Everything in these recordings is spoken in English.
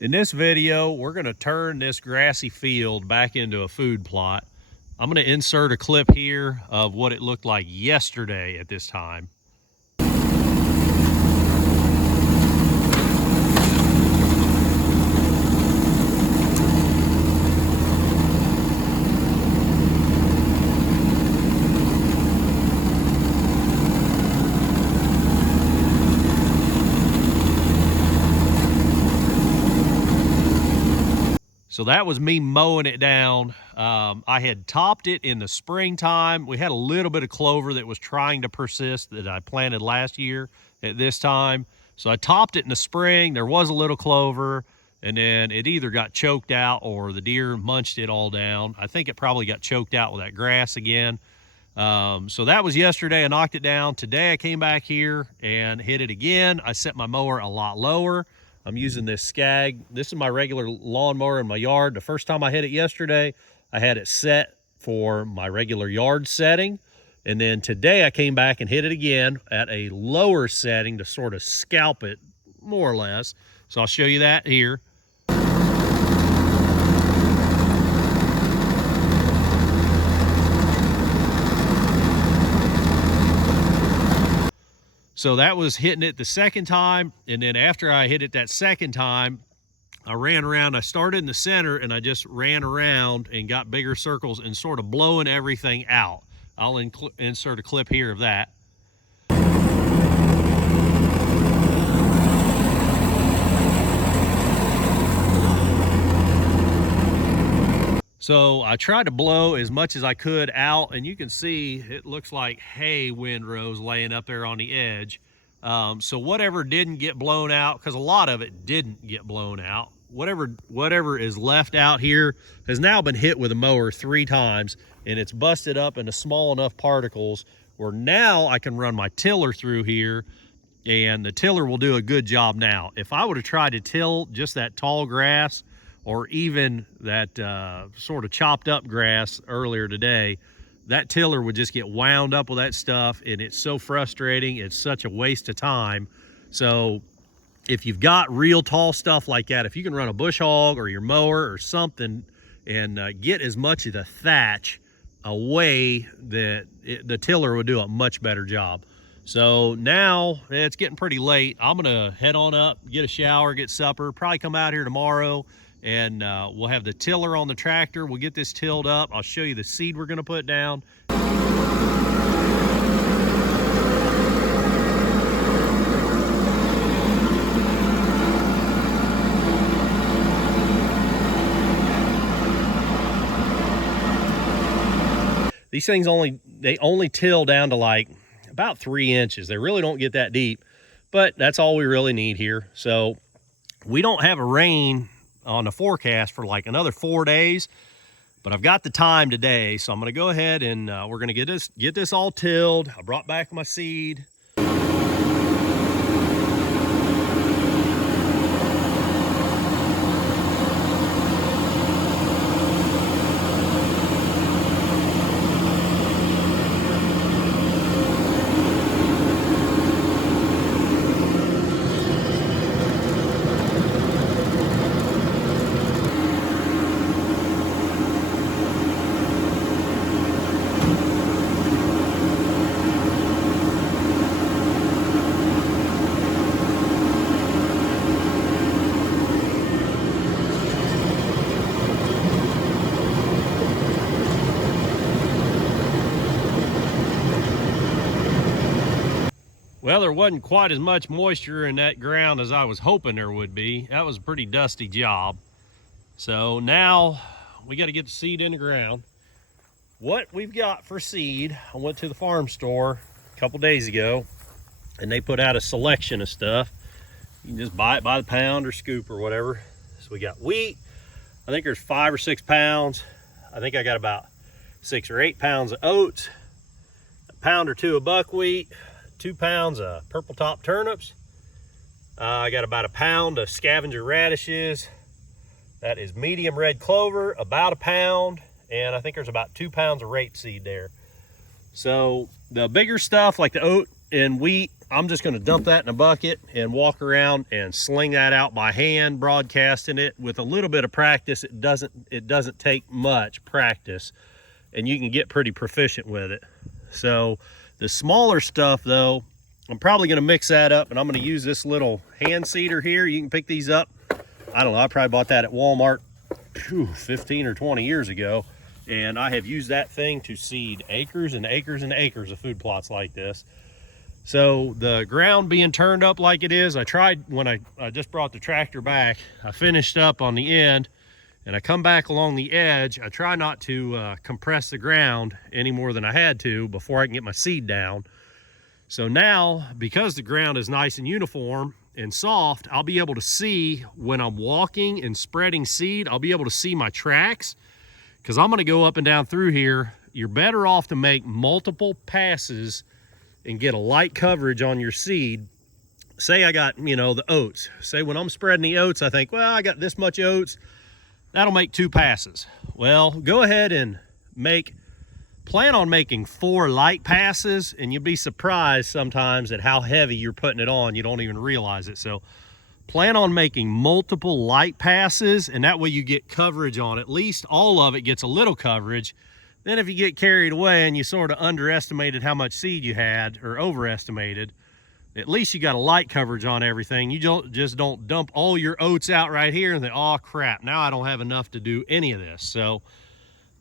In this video, we're gonna turn this grassy field back into a food plot. I'm gonna insert a clip here of what it looked like yesterday at this time. So that was me mowing it down. I had topped it in the springtime. We had a little bit of clover that was trying to persist that I planted last year at this time. So I topped it in the spring. There was a little clover, and then it either got choked out or the deer munched it all down. I think it probably got choked out with that grass again. So that was yesterday. I knocked it down. Today I came back here and hit it again. I set my mower a lot lower. I'm using this Skag. This is my regular lawnmower in my yard. The first time I hit it yesterday, I had it set for my regular yard setting. And then today I came back and hit it again at a lower setting to sort of scalp it, more or less. So I'll show you that here. So that was hitting it the second time, and then after I hit it that second time, I ran around. I started in the center, and I just ran around and got bigger circles and sort of blowing everything out. I'll insert a clip here of that. So I tried to blow as much as I could out, and you can see it looks like hay windrows laying up there on the edge. So whatever didn't get blown out, because a lot of it didn't get blown out, whatever is left out here has now been hit with a mower 3 times, and it's busted up into small enough particles where now I can run my tiller through here, and the tiller will do a good job now. If I would have tried to till just that tall grass, or even that sort of chopped up grass earlier today, that tiller would just get wound up with that stuff, and it's so frustrating. It's such a waste of time. So if you've got real tall stuff like that, if you can run a bush hog or your mower or something and get as much of the thatch away, that the tiller would do a much better job. So now it's getting pretty late. I'm gonna head on up, get a shower, get supper, probably come out here tomorrow, and we'll have the tiller on the tractor. We'll get this tilled up. I'll show you the seed we're gonna put down. These things only till down to like about 3 inches. They really don't get that deep, but that's all we really need here. So we don't have a rain on the forecast for like another 4 days, but I've got the time today, so I'm gonna go ahead and we're gonna get this all tilled. I brought back my seed. Well, there wasn't quite as much moisture in that ground as I was hoping there would be. That was a pretty dusty job. So now we got to get the seed in the ground. What we've got for seed, I went to the farm store a couple days ago, and they put out a selection of stuff. You can just buy it by the pound or scoop or whatever. So we got wheat. I think there's 5 or 6 pounds. I think I got about 6 or 8 pounds of oats, a pound or 2 of buckwheat, 2 pounds of purple top turnips. I got about a pound of scavenger radishes. That is medium red clover, about a pound. And I think there's about 2 pounds of rapeseed there. So the bigger stuff like the oat and wheat, I'm just going to dump that in a bucket and walk around and sling that out by hand, broadcasting it. With a little bit of practice, it doesn't take much practice, and you can get pretty proficient with it. So the smaller stuff though, I'm probably going to mix that up, and I'm going to use this little hand seeder here. You can pick these up. I don't know, I probably bought that at Walmart 15 or 20 years ago, and I have used that thing to seed acres and acres and acres of food plots like this. So the ground being turned up like it is, I tried when I just brought the tractor back, I finished up on the end, and I come back along the edge. I try not to compress the ground any more than I had to before I can get my seed down. So now, because the ground is nice and uniform and soft, I'll be able to see when I'm walking and spreading seed, I'll be able to see my tracks, because I'm gonna go up and down through here. You're better off to make multiple passes and get a light coverage on your seed. Say I got, the oats. Say when I'm spreading the oats, I think, well, I got this much oats. That'll make 2 passes. Well, go ahead and plan on making 4 light passes, and you'll be surprised sometimes at how heavy you're putting it on. You don't even realize it. So plan on making multiple light passes, and that way you get coverage on at least all of it gets a little coverage. Then if you get carried away and you sort of underestimated how much seed you had, or overestimated, at least you got a light coverage on everything. You don't dump all your oats out right here and think, oh crap, now I don't have enough to do any of this. So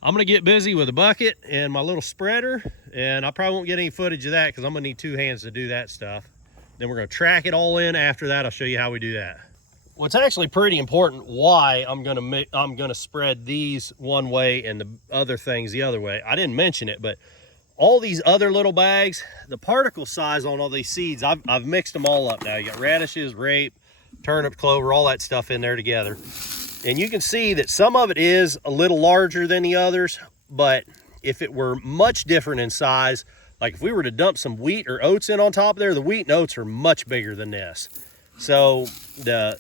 I'm gonna get busy with a bucket and my little spreader, and I probably won't get any footage of that because I'm gonna need 2 hands to do that stuff. Then we're gonna track it all in. After that, I'll show you how we do that. What's actually pretty important, why I'm gonna spread these one way and the other things the other way. I didn't mention it, but all these other little bags, the particle size on all these seeds, I've mixed them all up now. You got radishes, rape, turnip, clover, all that stuff in there together. And you can see that some of it is a little larger than the others, but if it were much different in size, like if we were to dump some wheat or oats in on top of there, the wheat and oats are much bigger than this. So the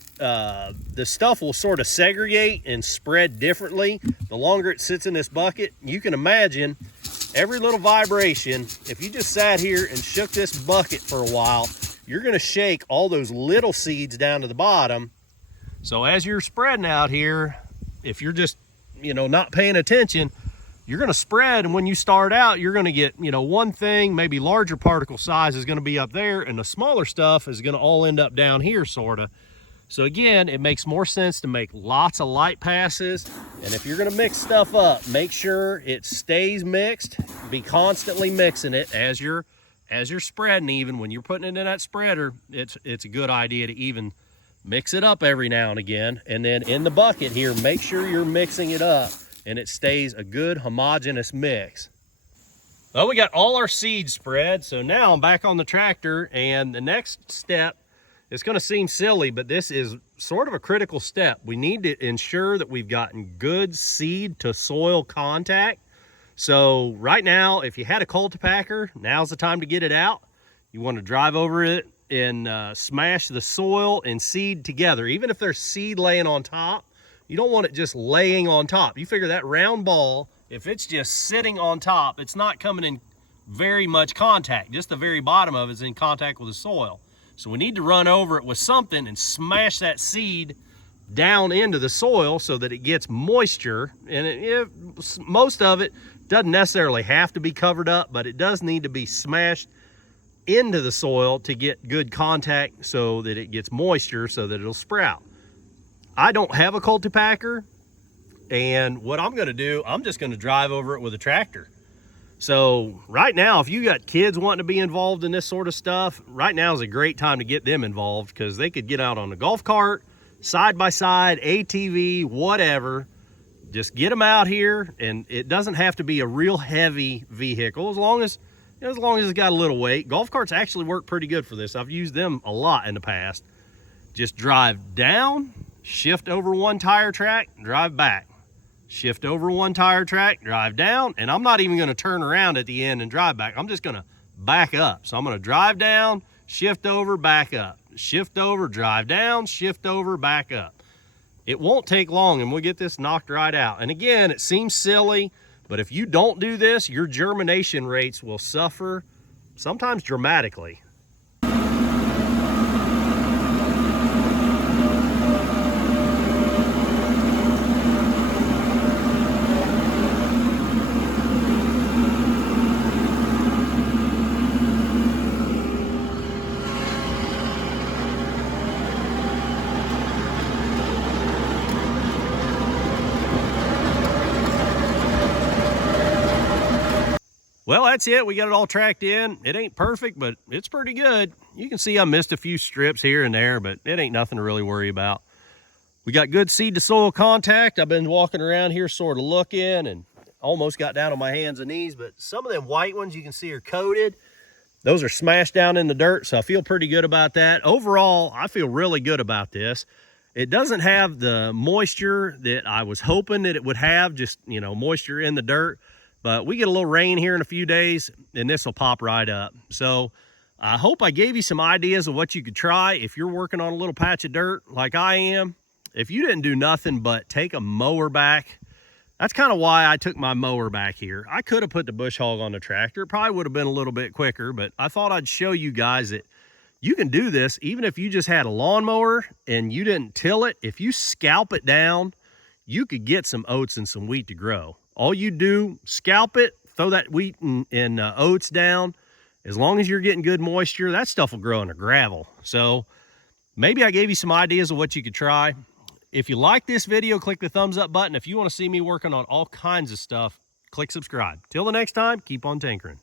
stuff will sort of segregate and spread differently the longer it sits in this bucket. You can imagine every little vibration. If you just sat here and shook this bucket for a while, you're going to shake all those little seeds down to the bottom. So as you're spreading out here, if you're just, not paying attention, you're going to spread, and when you start out, you're going to get, one thing, maybe larger particle size is going to be up there, and the smaller stuff is going to all end up down here, sort of. So again, it makes more sense to make lots of light passes, and if you're going to mix stuff up, make sure it stays mixed. Be constantly mixing it as you're spreading. Even when you're putting it in that spreader, it's a good idea to even mix it up every now and again. And then in the bucket here, make sure you're mixing it up and it stays a good homogeneous mix. Well, we got all our seeds spread, so now I'm back on the tractor, and the next step, it's going to seem silly, but this is sort of a critical step. We need to ensure that we've gotten good seed to soil contact. So right now, if you had a cultipacker, now's the time to get it out. You want to drive over it and smash the soil and seed together. Even if there's seed laying on top, you don't want it just laying on top. You figure that round ball, if it's just sitting on top, it's not coming in very much contact. Just the very bottom of it is in contact with the soil. So we need to run over it with something and smash that seed down into the soil so that it gets moisture. And most of it doesn't necessarily have to be covered up, but it does need to be smashed into the soil to get good contact so that it gets moisture so that it'll sprout. I don't have a cultipacker, and what I'm gonna do, I'm just gonna drive over it with a tractor. So right now, if you got kids wanting to be involved in this sort of stuff, right now is a great time to get them involved, because they could get out on a golf cart, side by side, ATV, whatever. Just get them out here, and it doesn't have to be a real heavy vehicle, as long as it's got a little weight. Golf carts actually work pretty good for this. I've used them a lot in the past. Just drive down, shift over one tire track, drive back. Shift over one tire track, drive down, and I'm not even gonna turn around at the end and drive back. I'm just gonna back up. So I'm gonna drive down, shift over, back up. Shift over, drive down, shift over, back up. It won't take long and we'll get this knocked right out. And again, it seems silly, but if you don't do this, your germination rates will suffer, sometimes dramatically. Well, that's it. We got it all tracked in. It ain't perfect, but it's pretty good. You can see I missed a few strips here and there, but it ain't nothing to really worry about. We got good seed to soil contact. I've been walking around here sort of looking and almost got down on my hands and knees, but some of them white ones you can see are coated. Those are smashed down in the dirt, so I feel pretty good about that. Overall, I feel really good about this. It doesn't have the moisture that I was hoping that it would have, just, you know, moisture in the dirt. But we get a little rain here in a few days, and this will pop right up. So I hope I gave you some ideas of what you could try if you're working on a little patch of dirt like I am. If you didn't do nothing but take a mower back, that's kind of why I took my mower back here. I could have put the bush hog on the tractor. It probably would have been a little bit quicker, but I thought I'd show you guys that you can do this even if you just had a lawnmower and you didn't till it. If you scalp it down, you could get some oats and some wheat to grow. All you do, scalp it, throw that wheat and oats down. As long as you're getting good moisture, that stuff will grow in the gravel. So maybe I gave you some ideas of what you could try. If you like this video, click the thumbs up button. If you want to see me working on all kinds of stuff, click subscribe. Till the next time, keep on tinkering.